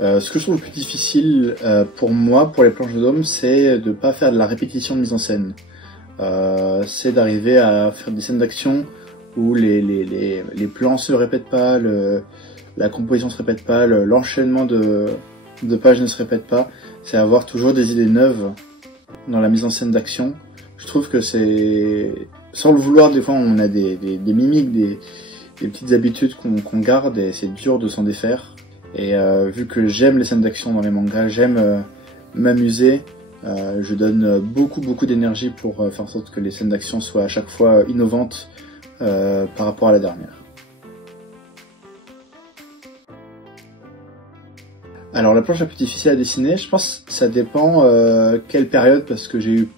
Ce que je trouve le plus difficile pour moi, pour les planches de Dôme, c'est de pas faire de la répétition de mise en scène. C'est d'arriver à faire des scènes d'action où les plans se répètent pas, la composition se répète pas, l'enchaînement de pages ne se répète pas. C'est avoir toujours des idées neuves dans la mise en scène d'action. Je trouve que c'est, sans le vouloir, des fois on a des mimiques, des petites habitudes qu'on garde et c'est dur de s'en défaire. Et vu que j'aime les scènes d'action dans les mangas, j'aime m'amuser, je donne beaucoup d'énergie pour faire en sorte que les scènes d'action soient à chaque fois innovantes par rapport à la dernière. Alors la planche la plus difficile à dessiner, je pense que ça dépend quelle période, parce que j'ai eu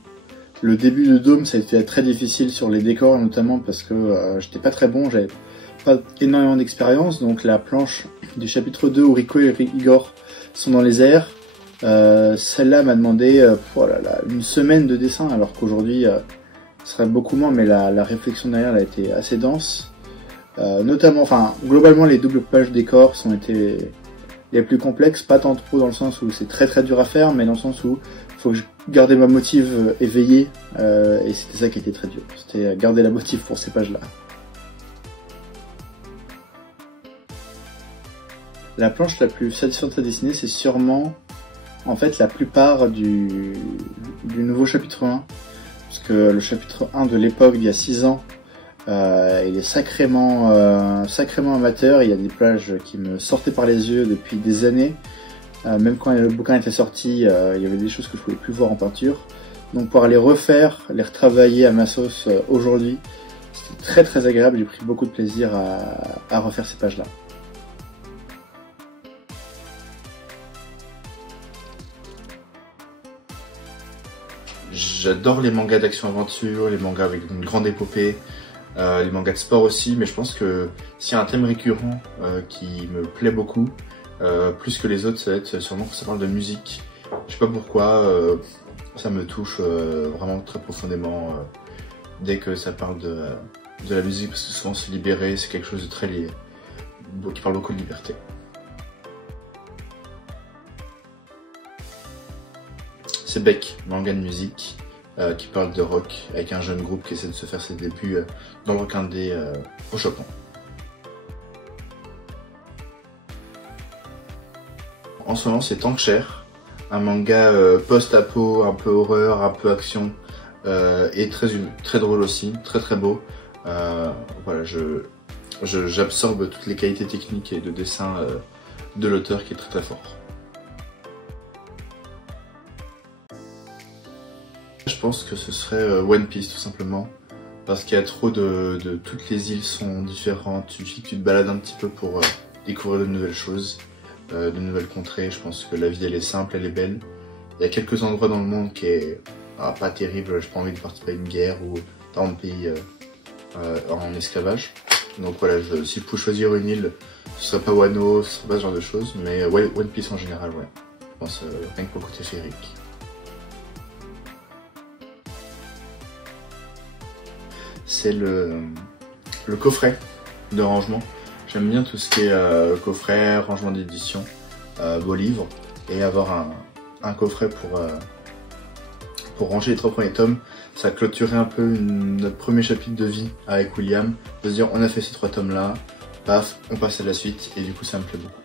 le début de Dôme, ça a été très difficile sur les décors notamment parce que j'étais pas très bon, j'avais pas énormément d'expérience, donc la planche du chapitre 2 où Rico et Igor sont dans les airs, celle-là m'a demandé une semaine de dessin, alors qu'aujourd'hui ce serait beaucoup moins, mais la réflexion derrière elle a été assez dense. Notamment, enfin globalement les doubles pages décors sont été les plus complexes, pas tant trop dans le sens où c'est très dur à faire, mais dans le sens où faut que je garde ma motive éveillée, et c'était ça qui était très dur, c'était garder la motive pour ces pages-là. La planche la plus satisfaisante à dessiner, c'est sûrement en fait la plupart du nouveau chapitre 1, parce que le chapitre 1 de l'époque d'il y a 6 ans, il est sacrément amateur. Il y a des plages qui me sortaient par les yeux depuis des années. Même quand le bouquin était sorti, il y avait des choses que je pouvais plus voir en peinture. Donc pouvoir les refaire, les retravailler à ma sauce aujourd'hui, c'était très agréable. J'ai pris beaucoup de plaisir à refaire ces pages-là. J'adore les mangas d'action-aventure, les mangas avec une grande épopée. Les mangas de sport aussi, mais je pense que s'il y a un thème récurrent qui me plaît beaucoup, plus que les autres, ça va être sûrement quand ça parle de musique. Je sais pas pourquoi, ça me touche vraiment très profondément dès que ça parle de la musique, parce que souvent c'est libéré, c'est quelque chose de très lié, qui parle beaucoup de liberté. C'est Beck, manga de musique. Qui parle de rock avec un jeune groupe qui essaie de se faire ses débuts dans le rock indé au Japon. En ce moment c'est Tank Cher, un manga post-apo, un peu horreur, un peu action, et très drôle aussi, très beau. Voilà, j'absorbe toutes les qualités techniques et de dessin de l'auteur qui est très fort. Je pense que ce serait One Piece tout simplement, parce qu'il y a trop toutes les îles sont différentes, il suffit que tu te balades un petit peu pour découvrir de nouvelles choses, de nouvelles contrées. Je pense que la vie elle est simple, elle est belle. Il y a quelques endroits dans le monde qui est pas terrible, j'ai pas envie de participer à une guerre ou dans un pays en esclavage. Donc voilà, si je pouvais choisir une île, ce serait pas Wano, ce serait pas ce genre de choses, mais One Piece en général, ouais. Je pense rien que pour le côté féerique. C'est le coffret de rangement. J'aime bien tout ce qui est coffret, rangement d'édition, beaux livres, et avoir un coffret pour ranger les 3 premiers tomes. Ça clôturait un peu notre premier chapitre de vie avec William, de se dire on a fait ces 3 tomes là, paf, on passe à la suite, et du coup ça me plaît beaucoup.